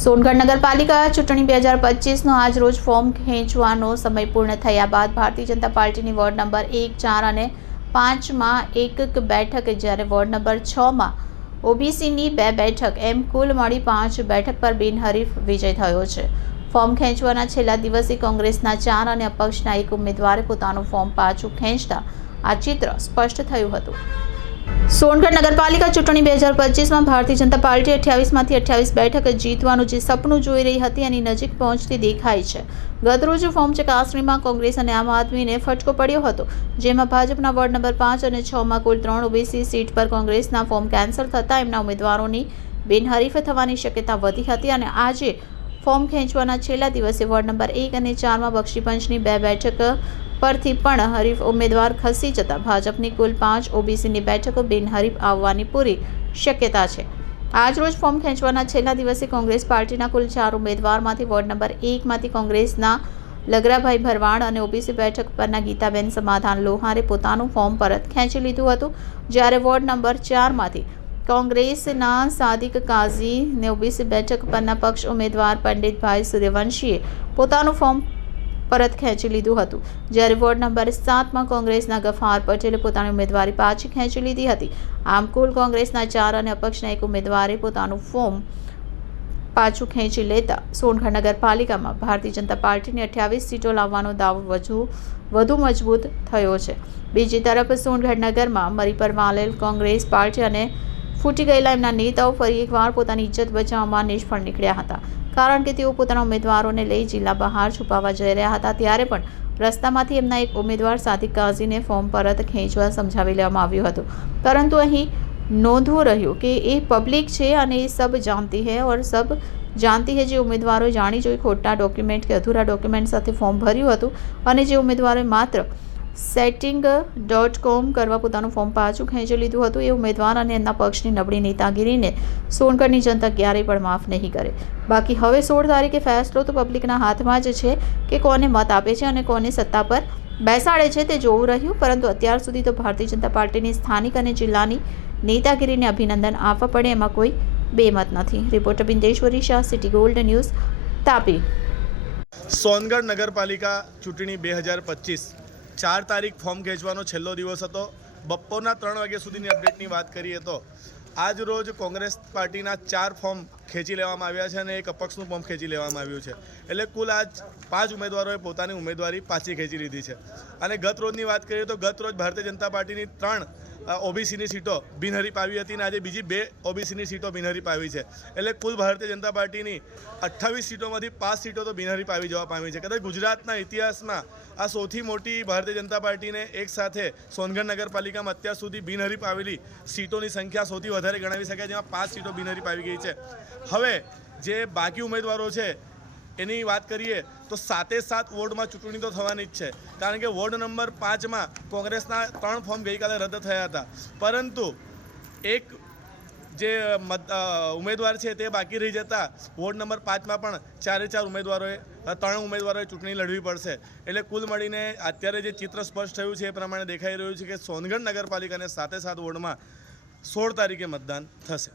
સોનગઢ નગરપાલિકા ચૂંટણી બે હજાર પચીસનો આજ રોજ ફોર્મ ખેંચવાનો સમય પૂર્ણ થયા બાદ ભારતીય જનતા પાર્ટીની વોર્ડ નંબર એક, ચાર અને પાંચમાં એક એક બેઠક જ્યારે વોર્ડ નંબર છમાં ઓબીસીની બે બેઠક, એમ કુલ મળી પાંચ બેઠક પર બિનહરીફ વિજય થયો છે. ફોર્મ ખેંચવાના છેલ્લા દિવસે કોંગ્રેસના ચાર અને અપક્ષના એક ઉમેદવારે પોતાનું ફોર્મ પાછું ખેંચતા આ ચિત્ર સ્પષ્ટ થયું હતું. સોનગઢ નગરપાલિકા ચૂંટણી બે હજાર પચીસમાં ભારતીય જનતા પાર્ટી અઠ્યાવીસમાંથી અઠ્યાવીસ બેઠક જીતવાનું જે સપનું જોઈ રહી હતી એની નજીક પહોંચતી દેખાય છે. ગતરોજ ફોર્મ ચકાસણીમાં કોંગ્રેસ અને આમ આદમીને ફટકો પડ્યો હતો, જેમાં ભાજપના વોર્ડ નંબર પાંચ અને છમાં કુલ ત્રણ ઓબીસી સીટ પર કોંગ્રેસના ફોર્મ કેન્સલ થતાં એમના ઉમેદવારોની બિનહરીફ થવાની શક્યતા વધી હતી અને આજે ફોર્મ ખેંચવાના છેલ્લા દિવસે વોર્ડ નંબર એક અને ચારમાં બક્ષીપંચની બે બેઠક પરથી પણ હરીફ ઉમેદવાર ખસી જતા. ભાજપની કુલ પાંચ ઓબીસીની બેઠકો બિનહરીફ આવવાની પૂરી શક્યતા છે. આજરોજ ફોર્મ ખેંચવાના છેલ્લા દિવસે કોંગ્રેસ પાર્ટીના કુલ ચાર ઉમેદવારમાંથી વોર્ડ નંબર એકમાંથી કોંગ્રેસના લગરાભાઈ ભરવાડ અને ઓબીસી બેઠક પરના ગીતાબેન સમાધાન લોહારે પોતાનું ફોર્મ પરત ખેંચી લીધું હતું. જ્યારે વોર્ડ નંબર ચારમાંથી કોંગ્રેસના સાદિક કાઝી ને ઓબીસી બેઠક પરના પક્ષ ઉમેદવાર પંડિતભાઈ સૂર્યવંશીએ પોતાનું ફોર્મ પરત ખેંચી લીધું હતું જ્યારે વોર્ડ નંબર સાતમાં કોંગ્રેસના ગફાર પટેલે પોતાની ઉમેદવારી પાછી ખેંચી લીધી હતી આમ કુલ કોંગ્રેસના ચાર અને અપક્ષના એક ઉમેદવારે પોતાનું ફોર્મ પાછું ખેંચી લેતા સોનગઢ નગરપાલિકામાં ભારતીય જનતા પાર્ટીની અઠ્યાવીસ સીટો લાવવાનો દાવો વધુ વધુ મજબૂત થયો છે બીજી તરફ સોનગઢ નગરમાં મરી પર માલેલ કોંગ્રેસ પાર્ટી અને ફૂટી ગયેલા એમના નેતાઓ ફરી એકવાર પોતાની ઇજ્જત બચાવવામાં નિષ્ફળ નીકળ્યા હતા. કારણ કે તેઓ પોતાના ઉમેદવારોને લઈ જિલ્લા બહાર છુપાવવા જઈ રહ્યા હતા, ત્યારે પણ રસ્તામાંથી એમના એક ઉમેદવાર સાદિક કાઝીને ફોર્મ પરત ખેંચવા સમજાવી લેવામાં આવ્યું હતું. પરંતુ અહીં નોંધવું રહ્યું કે એ પબ્લિક છે અને એ સબ જાણતી હૈ ઓર સબ જાણતી હૈ જે ઉમેદવારો જાણી જોઈ ખોટા ડોક્યુમેન્ટ કે અધૂરા ડોક્યુમેન્ટ સાથે ફોર્મ ભર્યું હતું અને જે ઉમેદવારોએ માત્ર સેટિંગ ડોટ કોમ કરવા પોતાનું ફોર્મ પાછું ખેંચી લીધું હતું. એ ઉમેદવાર અને એમના પક્ષની નબળી નેતાગીરીને સોનગઢની જનતા ક્યારેય પણ માફ નહીં કરે. બાકી હવે સોળ તારીખે ફેસલો તો પબ્લિકના હાથમાં જ છે કે કોને મત આપે છે અને કોને સત્તા પર બેસાડે છે તે જોવું રહ્યું. પરંતુ અત્યાર સુધી તો ભારતીય જનતા પાર્ટીની સ્થાનિક અને જિલ્લાની નેતાગીરીને અભિનંદન આપવા પડે એમાં કોઈ બેમત નથી. Reporter Bindeshwari Shah, city gold news, Tapi. Songadh નગરપાલિકા ચૂંટણી બે હજાર પચીસ ચાર તારીખ ફોર્મ ખેંચવાનો છેલ્લો દિવસ હતો. બપોરના ત્રણ વાગ્યા સુધીની અપડેટની વાત કરીએ તો, આજ રોજ કોંગ્રેસ પાર્ટીના ચાર ફોર્મ ખેંચી લેવામાં આવ્યા છે અને એક અપક્ષનું ફોર્મ ખેંચી લેવામાં આવ્યું છે. એટલે કુલ આજ પાંચ ઉમેદવારોએ પોતાની ઉમેદવારી પાછી ખેંચી લીધી છે. અને ગત રોજની વાત કરીએ તો, ગત રોજ ભારતીય જનતા પાર્ટીની ત્રણ ઓબીસીની સીટો બિનહરીફ આવી હતી અને આજે બીજી બે ઓબીસીની સીટો બિનહરીફ આવી છે. એટલે કુલ ભારતીય જનતા પાર્ટીની અઠ્ઠાવીસ સીટોમાંથી પાંચ સીટો તો બિનહરીફ આવી જવા પામી છે. કદાચ ગુજરાતના ઇતિહાસમાં આ સૌથી મોટી ભારતીય જનતા પાર્ટીને એક સાથે સોનગઢ નગરપાલિકામાં અત્યાર સુધી બિનહરીફ આવેલી સીટોની સંખ્યા સૌથી વધારે ગણાવી શકાય જેમાં પાંચ સીટો બિનહરીફ આવી ગઈ છે. હવે જે બાકી ઉમેદવારો છે, એની વાત કરીએ તો સાતે સાત વોર્ડમાં ચૂંટણી તો થવાની જ છે. કારણ કે વોર્ડ નંબર પાંચમાં કોંગ્રેસના ત્રણ ફોર્મ ગઈકાલે રદ થયા હતા. પરંતુ એક જે ઉમેદવાર છે તે બાકી રહી જતા વોર્ડ નંબર પાંચમાં પણ ચારે ચાર ઉમેદવારોએ ત્રણ ઉમેદવારોએ ચૂંટણી લડવી પડશે. એટલે કુલ મળીને અત્યારે જે ચિત્ર સ્પષ્ટ થયું છે એ પ્રમાણે દેખાઈ રહ્યું છે કે સોનગઢ નગરપાલિકાને સાથે સાત વોર્ડમાં સોળ તારીખે મતદાન થશે.